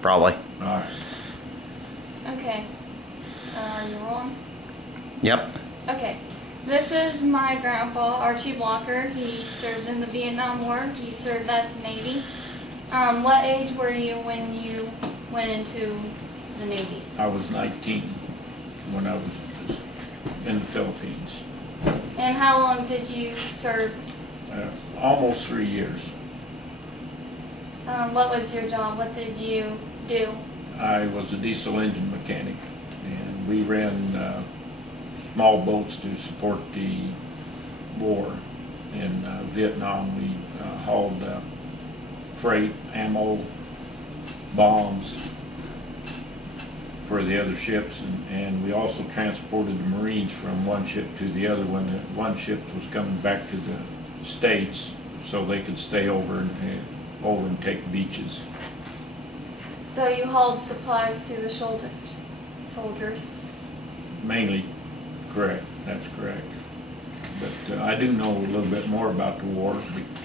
probably. All right. Okay. Are you rolling? Yep. Okay. This is my grandpa, Archie Blocher. He served in the Vietnam War. He served as Navy. What age were you when you went into the Navy? I was 19 when I was in the Philippines. And how long did you serve? Almost 3 years. What was your job? What did you do? I was a diesel engine mechanic, and we ran small boats to support the war in Vietnam. We hauled freight, ammo, bombs for the other ships, and we also transported the Marines from one ship to the other when the one ship was coming back to the States so they could stay over and take beaches. So you hauled supplies to the soldiers? Mainly, correct, that's correct. But I do know a little bit more about the war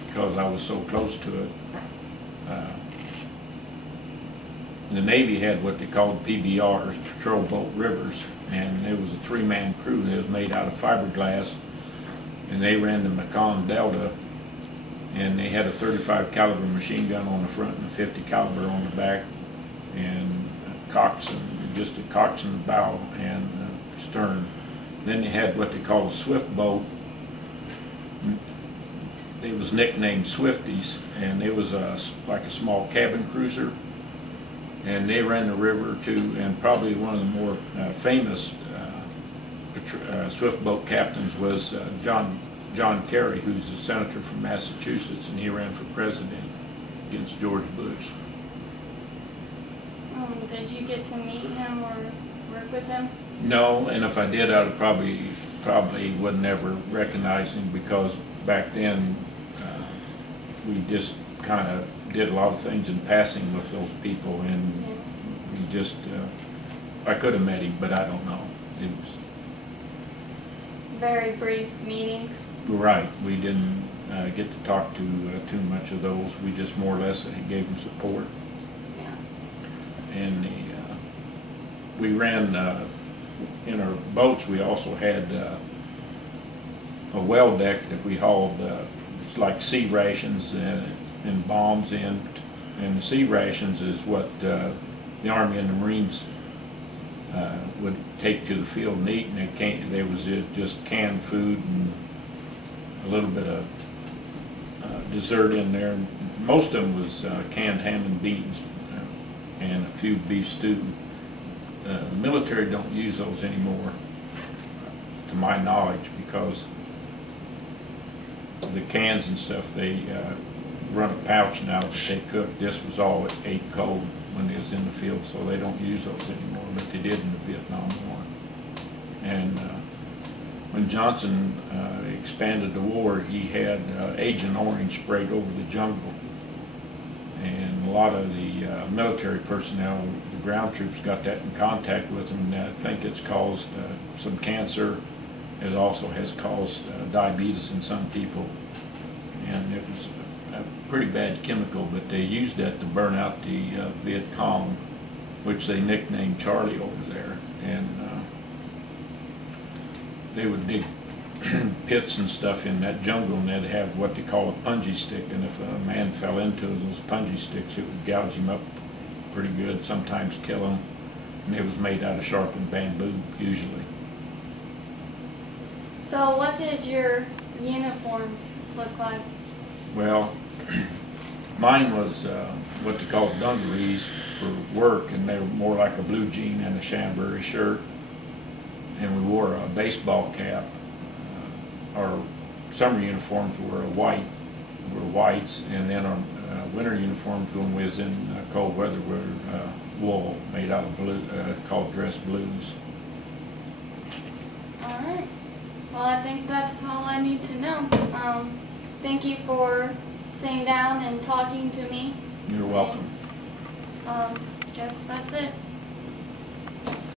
because I was so close to it. The Navy had what they called PBRs, Patrol Boat Rivers, and it was a three-man crew that was made out of fiberglass, and they ran the Mekong Delta, and they had a 35 caliber machine gun on the front and a 50 caliber on the back, and just a coxswain bow and stern. Then they had what they call a swift boat. It was nicknamed Swifties, and it was like a small cabin cruiser, and they ran the river too. And probably one of the more famous swift boat captains was John Kerry, who's a senator from Massachusetts, and he ran for president against George Bush. Did you get to meet him or work with him? No, and if I did, I'd probably would never recognize him, because back then we just kind of did a lot of things in passing with those people, and Yeah. we just I could have met him, but I don't know. It was Very brief meetings? right. We didn't get to talk to too much of those. We just more or less gave him support. Yeah. And we ran in our boats. We also had a well deck that we hauled. It's like sea rations and bombs in. And the sea rations is what the Army and the Marines would take to the field and eat. And there was just canned food and a little bit of dessert in there. Most of them was canned ham and beans and a few beef stew. The military don't use those anymore, to my knowledge, because the cans and stuff, they run a pouch now that they cook. This was all ate cold when they was in the field, so they don't use those anymore, but they did in the Vietnam War. And when Johnson expanded the war, he had Agent Orange sprayed over the jungle. And a lot of the military personnel, the ground troops, got that in contact with them, and I think it's caused some cancer. It also has caused diabetes in some people, and it was a pretty bad chemical, but they used that to burn out the Viet Cong, which they nicknamed Charlie over there. And they would dig pits and stuff in that jungle, and they'd have what they call a punji stick, and if a man fell into those punji sticks, it would gouge him up pretty good, sometimes kill him. And it was made out of sharpened bamboo, usually. So what did your uniforms look like? Well, mine was what they call dungarees for work, and they were more like a blue jean and a chambray shirt, and we wore a baseball cap. Our summer uniforms were whites, and then our winter uniforms when we was in cold weather were wool made out of blue, called dress blues. All right. Well, I think that's all I need to know. Thank you for sitting down and talking to me. You're welcome. Guess that's it.